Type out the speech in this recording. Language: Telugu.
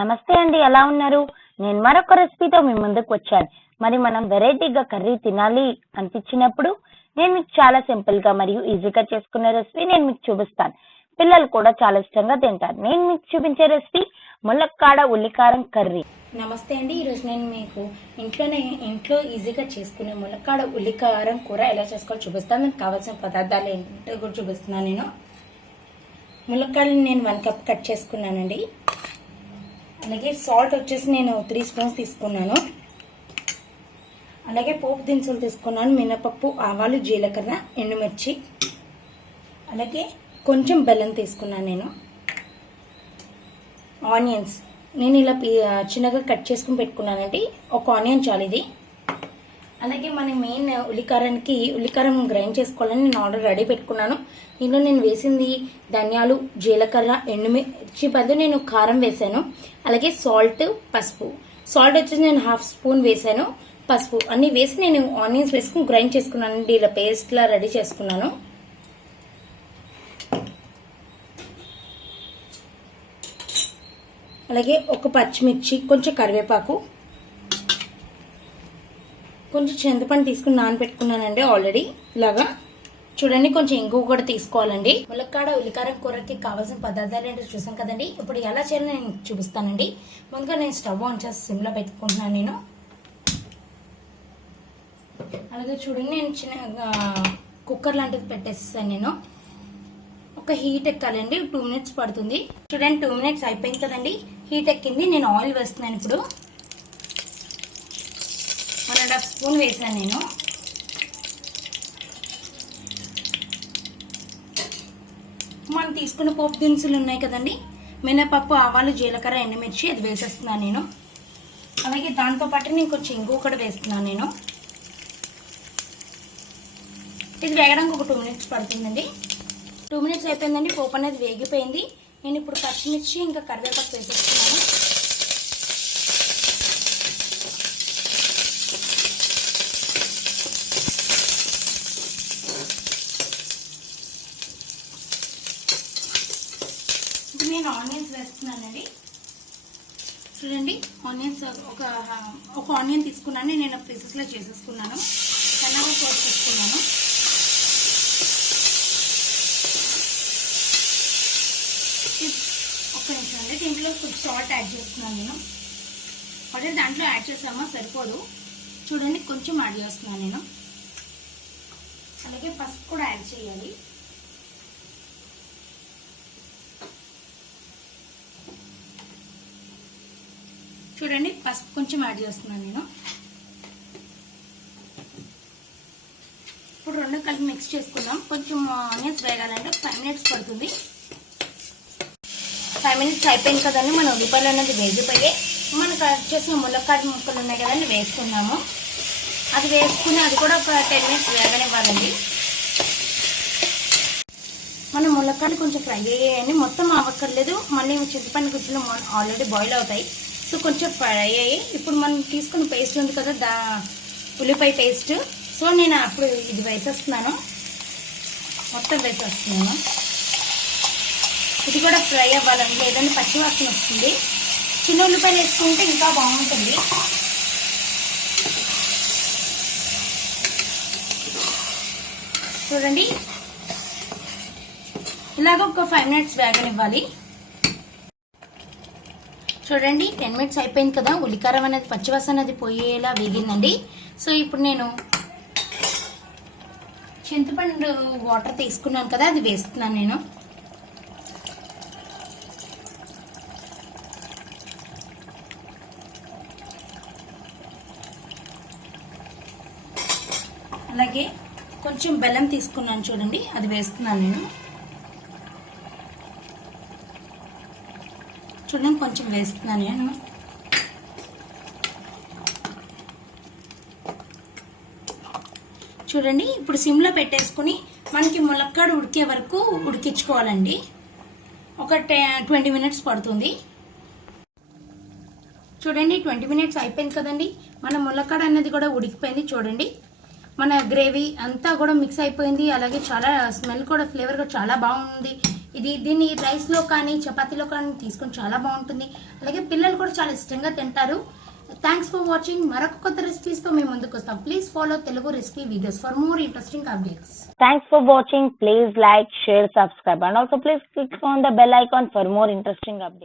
నమస్తే అండి, ఎలా ఉన్నారు? నేను మరొక రెసిపీతో మీ ముందుకు వచ్చాను. మరి మనం వెరైటీగా కర్రీ తినాలి అనిపించినప్పుడు నేను మీకు చాలా సింపుల్ గా మరియు ఈజీగా చేసుకునే రెసిపీ నేను మీకు చూపిస్తాను. పిల్లలు కూడా చాలా ఇష్టంగా తింటారు. నేను మీకు చూపించే రెసిపీ ములక్కాడ ఉల్లికారం కర్రీ. నమస్తే అండి. ఈరోజు నేను మీకు ఇంట్లో ఈజీగా చేసుకునే ములక్కాడ ఉల్లికారం కూర ఎలా చేసుకోవాలో చూపిస్తాను. నాకు కావాల్సిన పదార్థాలు ఏంటో కూడా చూపిస్తున్నాను. నేను ములక్కాడని నేను 1 కప్ కట్ చేసుకున్నానండి. అలాగే సాల్ట్ వచ్చేసి నేను 3 స్పూన్స్ తీసుకున్నాను. అలాగే పోపు దినుసులు తీసుకున్నాను. మినపప్పు, ఆవాలు, జీలకర్ర, ఎండుమిర్చి, అలాగే కొంచెం బెల్లం తీసుకున్నాను. నేను ఆనియన్స్ నేను ఇలా చిన్నగా కట్ చేసుకుని పెట్టుకున్నానండి. ఒక ఆనియన్ చాలు ఇది. అలాగే మన మెయిన్ ఉల్లికారం గ్రైండ్ చేసుకోవాలని నేను ఆర్డర్ రెడీ పెట్టుకున్నాను. దీంట్లో నేను వేసింది ధనియాలు, జీలకర్ర, ఎండుమిర్చి బదులు నేను కారం వేసాను. అలాగే సాల్ట్, పసుపు. సాల్ట్ వచ్చేసి నేను 1/2 స్పూన్ వేసాను. పసుపు అన్నీ వేసి నేను ఆనియన్స్ వేసుకుని గ్రైండ్ చేసుకున్నానండి. ఇలా పేస్ట్లా రెడీ చేసుకున్నాను. అలాగే ఒక పచ్చిమిర్చి, కొంచెం కరివేపాకు, కొంచెం చింతపండు తీసుకుని నానబెట్టుకున్నానండి ఆల్రెడీ. ఇలాగా చూడండి, కొంచెం ఇంగువ కూడా తీసుకోవాలండి. ములక్కాడ ఉల్లికారం కూరకి కావాల్సిన పదార్థాలు ఏంటో చూసాం కదండి. ఇప్పుడు ఎలా చేయాలో నేను చూపిస్తానండి. ముందుగా నేను స్టవ్ ఆన్ చేసి సిమ్లో పెట్టుకుంటున్నాను నేను. అలాగే చూడండి, నేను చిన్న కుక్కర్ లాంటిది పెట్టేస్తాను నేను. ఒక హీట్ ఎక్కాలండి. 2 మినిట్స్ పడుతుంది. చూడండి, 2 మినిట్స్ అయిపోయింది కదండి. హీట్ ఎక్కింది. నేను ఆయిల్ వేస్తున్నాను. ఇప్పుడు 1.5 స్పూన్ వేసాను నేను. మనం తీసుకున్న పోపు దినుసులు ఉన్నాయి కదండి, మినపప్పు, ఆవాలు, జీలకర్ర, ఎండుమిర్చి, అది వేసేస్తున్నాను నేను. అలాగే దాంతోపాటు నేను కొంచెం ఇంగువ కూడా వేస్తున్నాను నేను. ఇది వేగడానికి ఒక 2 మినిట్స్ పడుతుందండి. 2 మినిట్స్ అయిపోయిందండి. పోపు అనేది వేగిపోయింది. నేను ఇప్పుడు పచ్చిమిర్చి ఇంకా కరివేపాకు వేసేస్తున్నాను. ఇప్పుడు నేను ఆనియన్స్ వేస్తున్నానండి. చూడండి, ఆనియన్స్ ఒక ఆనియన్ తీసుకున్నాను. నేను పీసెస్లో చేసేసుకున్నాను. సన్నగా కోసి తీసుకున్నాను. ఒక్క నిమిషం అండి. దీంట్లో కొంచెం సాల్ట్ యాడ్ చేస్తున్నాను నేను. ఆల్రెడీ దాంట్లో యాడ్ చేసామా, సరిపోదు. చూడండి, కొంచెం యాడ్ చేస్తున్నాను నేను. అలాగే పసుపు కూడా యాడ్ చేయాలి. చూడండి, పసుపు కొంచెం యాడ్ చేస్తున్నాను నేను. ఇప్పుడు రెండు కలిపి మిక్స్ చేసుకుందాం. కొంచెం ఆనియన్స్ వేగాలంటే 5 మినిట్స్ పడుతుంది. 5 మినిట్స్ అయిపోయింది కదండి. మన ఉల్లిపాయలు అనేది వేగిపోయి మనం కట్ చేసిన ములక్కాడ ముక్కలు ఉన్నాయి కదండి, వేసుకున్నాము. అది వేసుకుని అది కూడా ఒక 10 మినిట్స్ వేగనివ్వాలండి. మన ములక్కాడ కొంచెం ఫ్రై అయ్యాయండి. మొత్తం అవ్వక్కర్లేదు. మళ్ళీ చింతపండు గుజ్జులు ఆల్రెడీ బాయిల్ అవుతాయి. సో కొంచెం ఫ్రై అయ్యాయి. ఇప్పుడు మనం తీసుకున్న పేస్ట్ ఉంది కదా, ఉల్లిపాయ పేస్ట్. సో నేను అప్పుడు ఇది వేసేస్తున్నాను. మొత్తం వేసేస్తున్నాను. ఇది కూడా ఫ్రై అవ్వాలండి, లేదంటే పచ్చివాసన వస్తుంది. చిన్న ఉల్లిపాయలు వేసుకుంటే ఇంకా బాగుంటుంది. చూడండి, ఇలాగ ఒక 5 మినిట్స్ వేగనివ్వాలి. చూడండి, 10 మినిట్స్ అయిపోయింది కదా. ఉల్లికారం అనేది పచ్చివాసన అనేది పోయేలా వేగిందండి. సో ఇప్పుడు నేను చింతపండు వాటర్ తీసుకున్నాను కదా, అది వేస్తున్నాను నేను. అలాగే కొంచెం బెల్లం తీసుకున్నాను చూడండి, అది వేస్తున్నాను నేను. చూడండి, కొంచెం వేస్తున్నాను నేను. చూడండి, ఇప్పుడు సిమ్లో పెట్టేసుకుని మనకి ములక్కాడ ఉడికే వరకు ఉడికించుకోవాలండి. ఒక 20 మినిట్స్ పడుతుంది. చూడండి, 20 మినిట్స్ అయిపోయింది కదండి. మన ములక్కాడ అనేది కూడా ఉడికిపోయింది. చూడండి, మన గ్రేవీ అంతా కూడా మిక్స్ అయిపోయింది. అలాగే చాలా స్మెల్ కూడా, ఫ్లేవర్ కూడా చాలా బాగుంది. దీన్ని రైస్లో కానీ చపాతీలో కానీ తీసుకొని చాలా బాగుంటుంది. అలాగే పిల్లలు కూడా చాలా ఇష్టంగా తింటారు. Thanks for watching. మరొక కొత్త రెసిపీస్తో మేము ముందుకు వస్తాం. Please follow Telugu recipe videos for more interesting updates. Thanks for watching. Please like, share, subscribe, and also please click on the bell icon for more interesting updates.